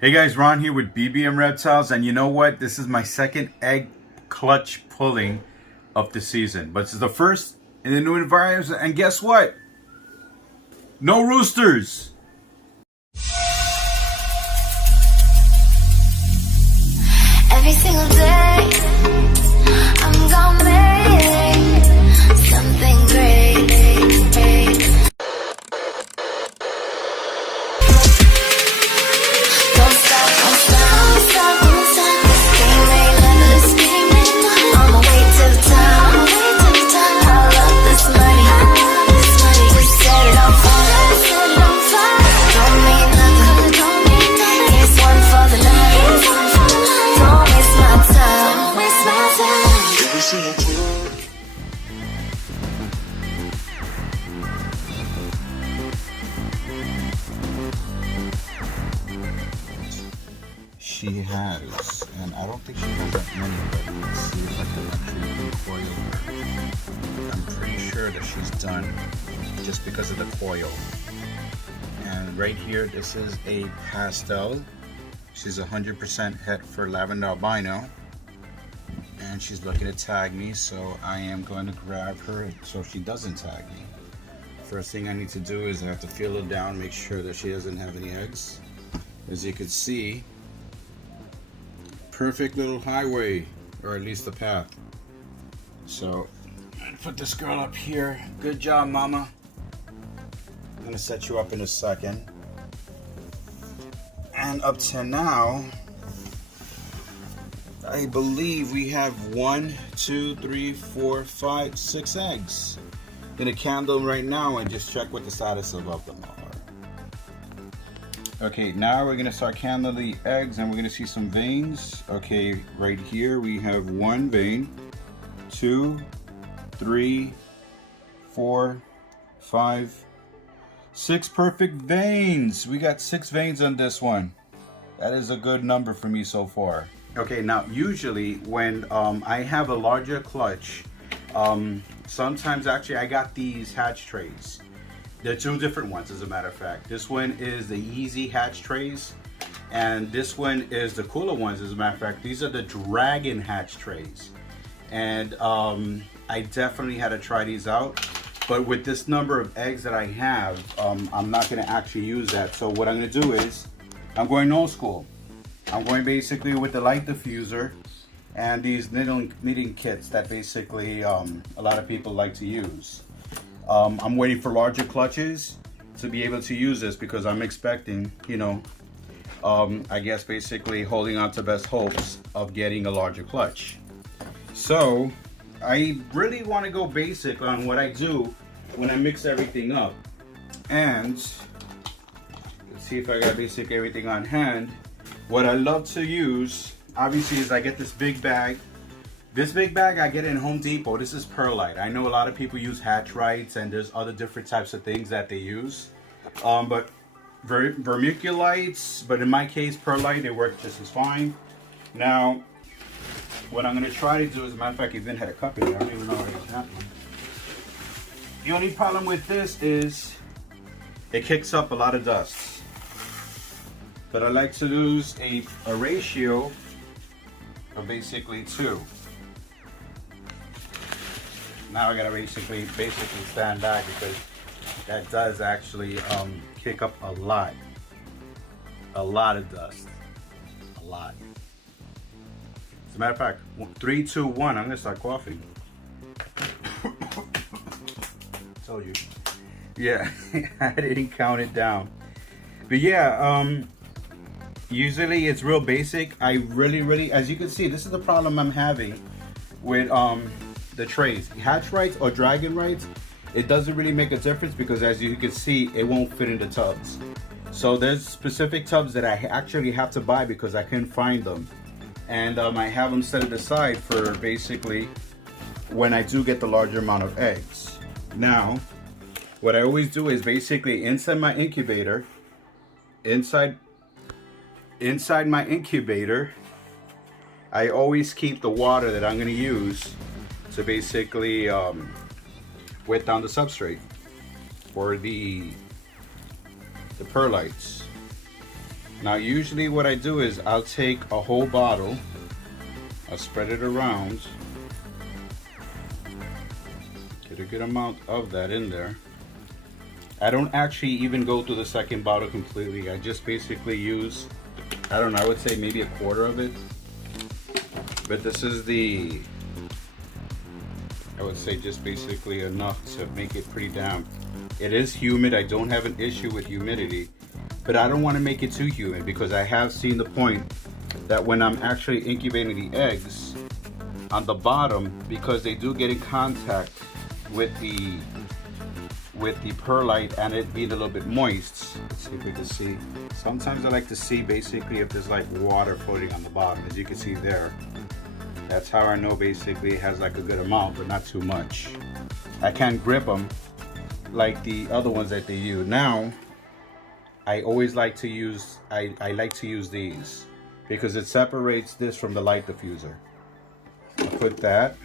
Hey guys, Ron here with BBM Reptiles, and you know what? This is my second egg clutch pulling of the season, but this is the first in the new environment, and guess what? No roosters! Every single day, I'm gonna make something great. Don't stop, don't stop, don't stop, don't stop. This game ain't endless. On my way to the top, pile up this money. We set it on fire, don't mean nothing. Here's one for the night. Don't waste my time, don't waste my time. She has, and I don't think she has that many, but let's see if I can actually recoil her. I'm pretty sure that she's done just because of the coil. And right here, this is a pastel. She's 100% het for lavender albino, and she's looking to tag me, so I am going to grab her so she doesn't tag me. First thing I need to do is I have to feel her down, make sure that she doesn't have any eggs. As you can see, perfect little highway, or at least the path. So I'm gonna put this girl up here. Good job, mama. I'm gonna set you up in a second. And up to now, I believe we have 1, 2, 3, 4, 5, 6 eggs. I'm gonna count them right now and just check what the status of them are. Okay, now we're gonna start counting the eggs, and we're gonna see some veins. Okay, right here we have 1 vein, 2, 3, 4, 5, 6 perfect veins. We got 6 veins on this one. That is a good number for me so far. Okay, now usually when I have a larger clutch, sometimes actually I got these hatch trays. They're 2 different ones, as a matter of fact. This one is the easy hatch trays, and this one is the cooler ones, as a matter of fact. These are the dragon hatch trays. And I definitely had to try these out. But with this number of eggs that I have, I'm not gonna actually use that. So what I'm gonna do is, I'm going old school. I'm going basically with the light diffuser and these knitting kits that basically a lot of people like to use. I'm waiting for larger clutches to be able to use this, because I'm expecting, you know, I guess basically holding on to best hopes of getting a larger clutch. So I really want to go basic on what I do when I mix everything up. And let's see if I got basic everything on hand. What I love to use, obviously, is I get this big bag. This big bag I get in Home Depot. This is perlite. I know a lot of people use hatch rights, and there's other different types of things that they use. But vermiculites, but in my case, perlite, they work just as fine. Now, what I'm gonna try to do, as a matter of fact, I even had a cup in there. I don't even know what it's happening. The only problem with this is it kicks up a lot of dust. But I like to use a ratio of basically 2. Now I gotta basically stand back, because that does actually kick up a lot of dust, a lot. As a matter of fact, 3, 2, 1. I'm gonna start coughing. Told you. Yeah, I didn't count it down. But yeah, usually it's real basic. I really, as you can see, this is the problem I'm having with the trays. Hatch rights or dragon rights, it doesn't really make a difference, because as you can see, it won't fit in the tubs. So there's specific tubs that I actually have to buy because I couldn't find them. And I have them set aside for basically when I do get the larger amount of eggs. Now, what I always do is basically inside my incubator, inside my incubator, I always keep the water that I'm going to use to basically wet down the substrate for the perlites. Now usually what I do is I'll take a whole bottle, I'll spread it around, get a good amount of that in there. I don't actually even go through the second bottle completely. I just basically use, I don't know, I would say maybe a quarter of it. But this is the, I would say just basically enough to make it pretty damp. It is humid. I don't have an issue with humidity, but I don't want to make it too humid because I have seen the point that when I'm actually incubating the eggs on the bottom, because they do get in contact with the perlite and it being a little bit moist. Let's see if we can see. Sometimes I like to see basically if there's like water floating on the bottom. As you can see there, that's how I know basically it has like a good amount, but not too much. I can't grip them like the other ones that they use. Now, I always like to use, I like to use these because it separates this from the light diffuser. I put that,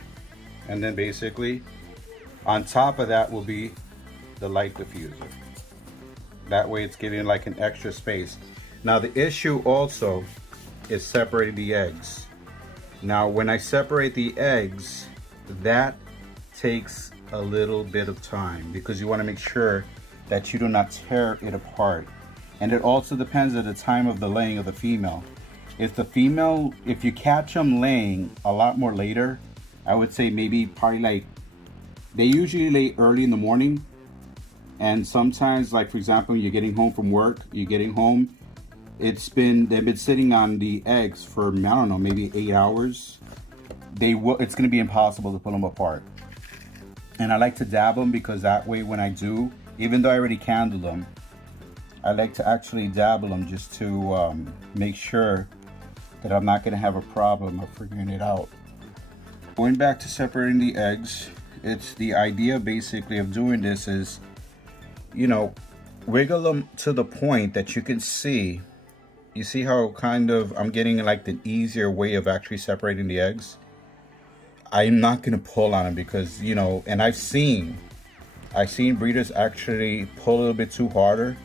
and then basically on top of that will be the light diffuser. That way it's giving like an extra space. Now the issue also is separating the eggs. Now when I separate the eggs, that takes a little bit of time because you want to make sure that you do not tear it apart. And it also depends on the time of the laying of the female. If the female, if you catch them laying a lot more later, I would say maybe probably like, they usually lay early in the morning. And sometimes, like for example, you're getting home from work, you're getting home, they've been sitting on the eggs for, I don't know, maybe 8 hours. It's gonna be impossible to pull them apart. And I like to dab them because that way when I do, even though I already candled them, I like to actually dabble them just to make sure that I'm not gonna have a problem of figuring it out. Going back to separating the eggs, it's the idea basically of doing this is, you know, wiggle them to the point that you can see. You see how kind of I'm getting like the easier way of actually separating the eggs. I'm not gonna pull on them because, you know, and I've seen breeders actually pull a little bit too harder.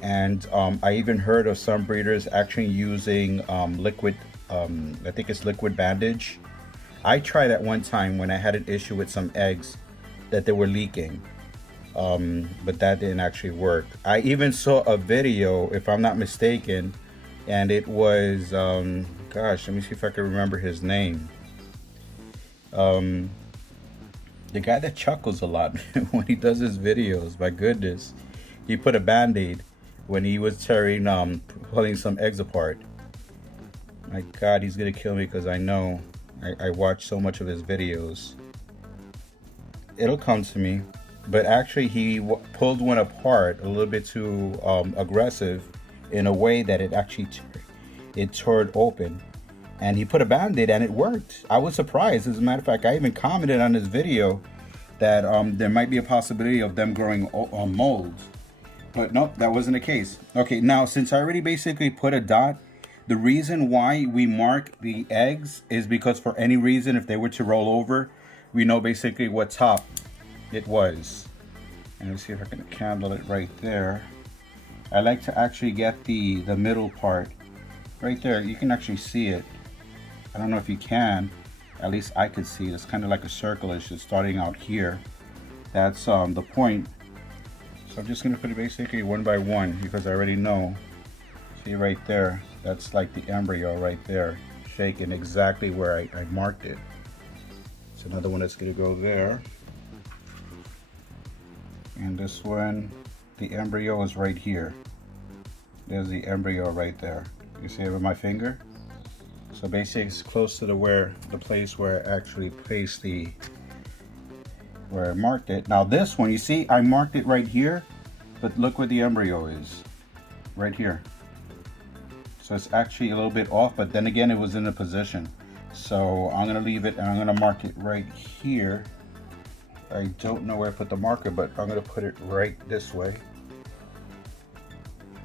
And I even heard of some breeders actually using liquid, I think it's liquid bandage. I tried at one time when I had an issue with some eggs that they were leaking. But that didn't actually work. I even saw a video, if I'm not mistaken, and it was, gosh, let me see if I can remember his name. The guy that chuckles a lot when he does his videos, my goodness. He put a band-aid when he was pulling some eggs apart. My God, he's gonna kill me because I know, I watch so much of his videos. It'll come to me. But actually he pulled one apart a little bit too aggressive in a way that it actually tore open, and he put a band-aid and it worked. I was surprised. As a matter of fact, I even commented on this video that there might be a possibility of them growing mold, but nope, that wasn't the case. Okay, now since I already basically put a dot, the reason why we mark the eggs is because for any reason if they were to roll over, we know basically what top it was. And let's see if I can candle it right there. I like to actually get the middle part right there. You can actually see it. I don't know if you can, at least I could see it. It's kind of like a circle. It's just starting out here. That's the point. So I'm just gonna put it basically one by one because I already know. See right there, that's like the embryo right there, shaking exactly where I marked it. It's another one that's gonna go there. And this one, the embryo is right here. There's the embryo right there. You see it with my finger? So basically it's close to the place where I actually placed where I marked it. Now this one, you see, I marked it right here, but look where the embryo is, right here. So it's actually a little bit off, but then again, it was in a position. So I'm gonna leave it and I'm gonna mark it right here. I don't know where I put the marker, but I'm gonna put it right this way.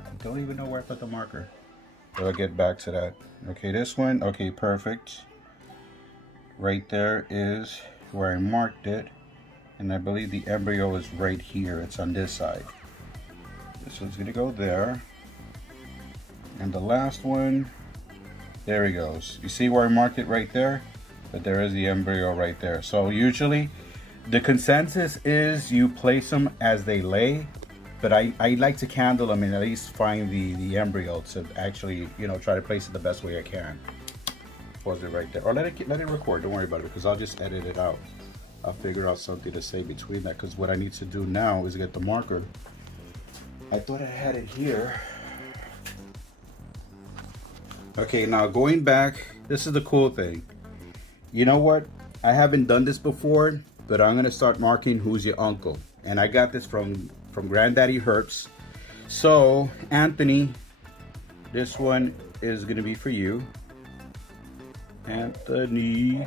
I don't even know where I put the marker. So I'll get back to that. Okay, this one, okay, perfect. Right there is where I marked it. And I believe the embryo is right here. It's on this side. This one's gonna go there. And the last one, there he goes. You see where I marked it right there? But there is the embryo right there. So usually the consensus is you place them as they lay, but I like to candle them and at least find the embryo to actually, you know, try to place it the best way I can. Pause it right there, or let it record. Don't worry about it, because I'll just edit it out. I'll figure out something to say between that, because what I need to do now is get the marker. I thought I had it here. Okay, now going back, this is the cool thing. You know what? I haven't done this before, but I'm gonna start marking who's your uncle. And I got this from Granddaddy Herps. So, Anthony, this one is gonna be for you. Anthony,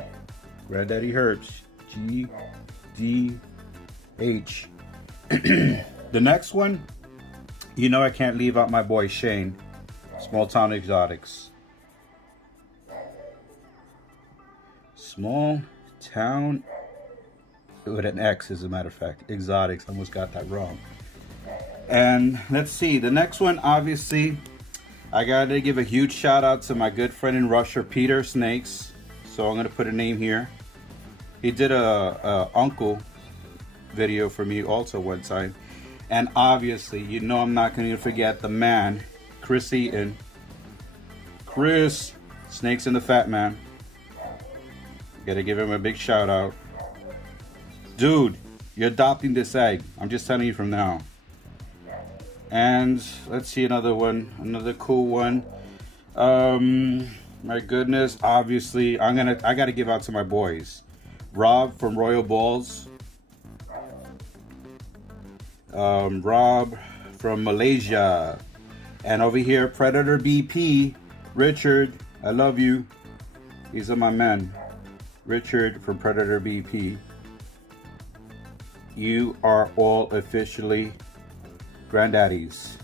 Granddaddy Herps, GDH. The next one, you know I can't leave out my boy Shane, Small Town Exotics. Small Town with an X, as a matter of fact. Exotics, I almost got that wrong. And let's see, the next one, obviously, I gotta give a huge shout out to my good friend in Russia, Peter Snakes. So I'm gonna put a name here. He did a uncle video for me also one time. And obviously, you know I'm not gonna forget the man, Chris Eaton. Chris, Snakes and the Fat Man. Gotta give him a big shout out. Dude, you're adopting this egg. I'm just telling you from now. And let's see another one, another cool one. My goodness, obviously, I gotta give out to my boys. Rob from Royal Balls. Rob from Malaysia. And over here, Predator BP, Richard, I love you. These are my men. Richard from Predator BP. You are all officially granddaddies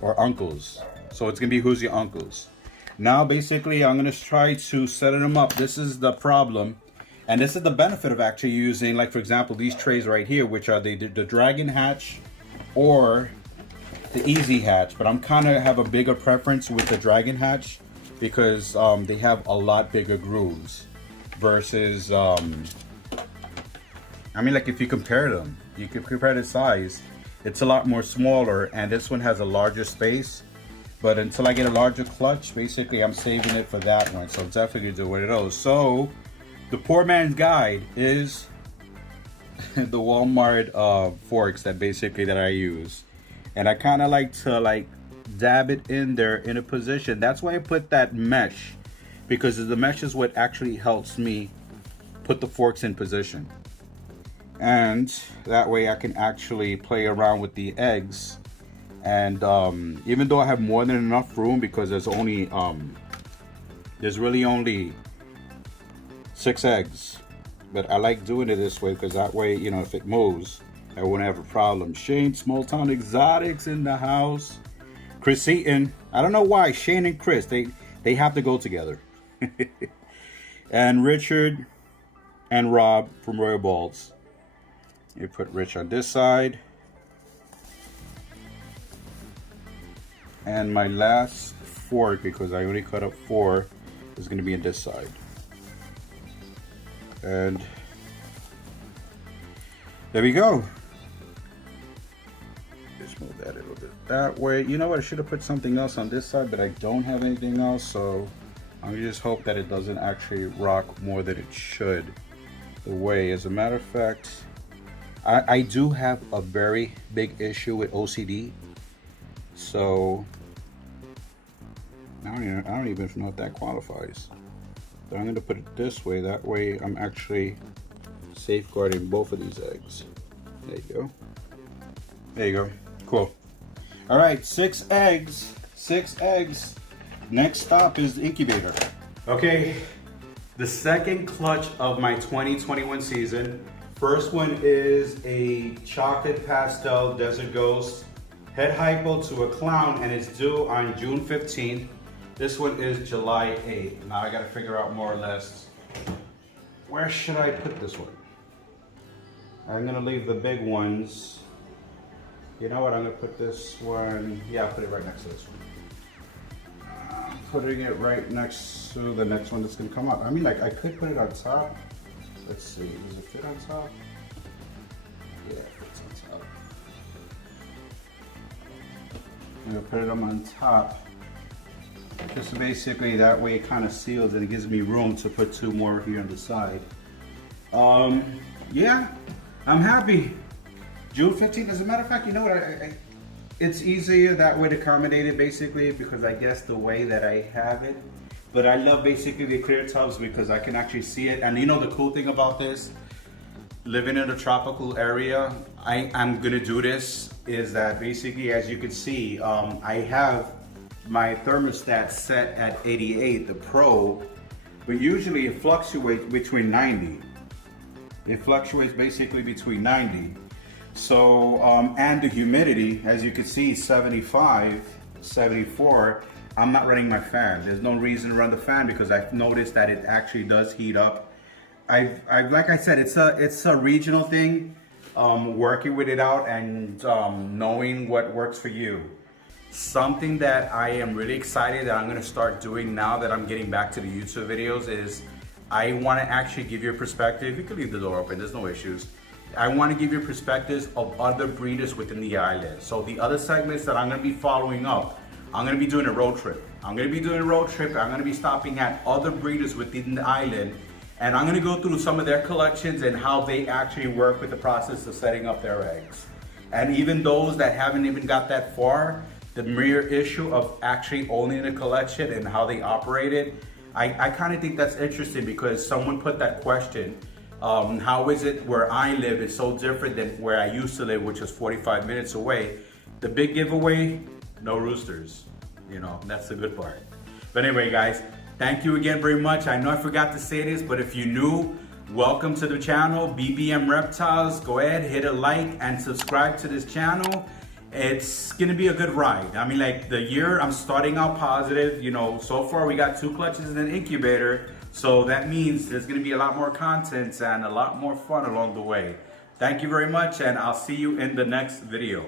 or uncles. So it's gonna be who's your uncles. Now basically I'm gonna try to set them up. This is the problem, and this is the benefit of actually using, like for example, these trays right here, which are the Dragon Hatch or the Easy Hatch. But I'm kind of have a bigger preference with the Dragon Hatch because they have a lot bigger grooves versus I mean, like if you compare them, you can compare the size. It's a lot more smaller, and this one has a larger space. But until I get a larger clutch, basically I'm saving it for that one. So I'm definitely gonna do one of those. So the poor man's guide is the Walmart forks that I use. And I kind of like to dab it in there in a position. That's why I put that mesh, because the mesh is what actually helps me put the forks in position. And that way I can actually play around with the eggs. And even though I have more than enough room, because there's only there's really only 6 eggs, but I like doing it this way because that way, you know, if it moves, I won't have a problem. Shane, Small Town Exotics in the house. Chris Eaton, I don't know why Shane and Chris, they have to go together. And Richard and Rob from Royal Balls. You put Rich on this side. And my last fork, because I only cut up 4, is going to be on this side. And there we go. Just move that a little bit that way. You know what? I should have put something else on this side, but I don't have anything else. So I'm going to just hope that it doesn't actually rock more than it should. The way, as a matter of fact, I do have a very big issue with OCD. So I don't even know if that qualifies. But I'm going to put it this way. That way I'm actually safeguarding both of these eggs. There you go. There you go. Cool. All right, 6 eggs. 6 eggs. Next stop is the incubator. Okay, the second clutch of my 2021 season. First one is a chocolate pastel desert ghost head hypo to a clown, and it's due on June 15th. This one is July 8th. Now I gotta figure out more or less, where should I put this one? I'm gonna leave the big ones. You know what, I'm gonna put this one, yeah, I'll put it right next to this one. putting it right next to the next one that's gonna come out. I mean, like I could put it on top. Let's see, does it fit on top? Yeah, it fits on top. I'm gonna put it on top. Just basically that way it kind of seals and it gives me room to put two more here on the side. Yeah, I'm happy. June 15th, as a matter of fact, you know what, it's easier that way to accommodate it basically because I guess the way that I have it. But I love basically the clear tubs because I can actually see it. And you know the cool thing about this, living in a tropical area, I'm gonna do this, is that basically as you can see, I have my thermostat set at 88, the Pro, but usually it fluctuates between 90. It fluctuates basically between 90. So, and the humidity, as you can see, 75, 74, I'm not running my fan. There's no reason to run the fan because I've noticed that it actually does heat up. I've like I said, it's a regional thing, working with it out and knowing what works for you. Something that I am really excited that I'm gonna start doing now that I'm getting back to the YouTube videos is I wanna actually give you a perspective. You can leave the door open, there's no issues. I wanna give you perspectives of other breeders within the island. So the other segments that I'm gonna be following up, I'm gonna be doing a road trip. I'm gonna be stopping at other breeders within the island, and I'm gonna go through some of their collections and how they actually work with the process of setting up their eggs. And even those that haven't even got that far, the mere issue of actually owning a collection and how they operate it, I kind of think that's interesting because someone put that question, how is it where I live is so different than where I used to live, which is 45 minutes away. The big giveaway, no roosters. You know, that's the good part. But anyway, guys, thank you again very much. I know I forgot to say this, but if you're new, welcome to the channel, BBM Reptiles. Go ahead, hit a like and subscribe to this channel. It's gonna be a good ride. I mean, like the year, I'm starting out positive. You know, so far we got 2 clutches in an incubator. So that means there's gonna be a lot more content and a lot more fun along the way. Thank you very much, and I'll see you in the next video.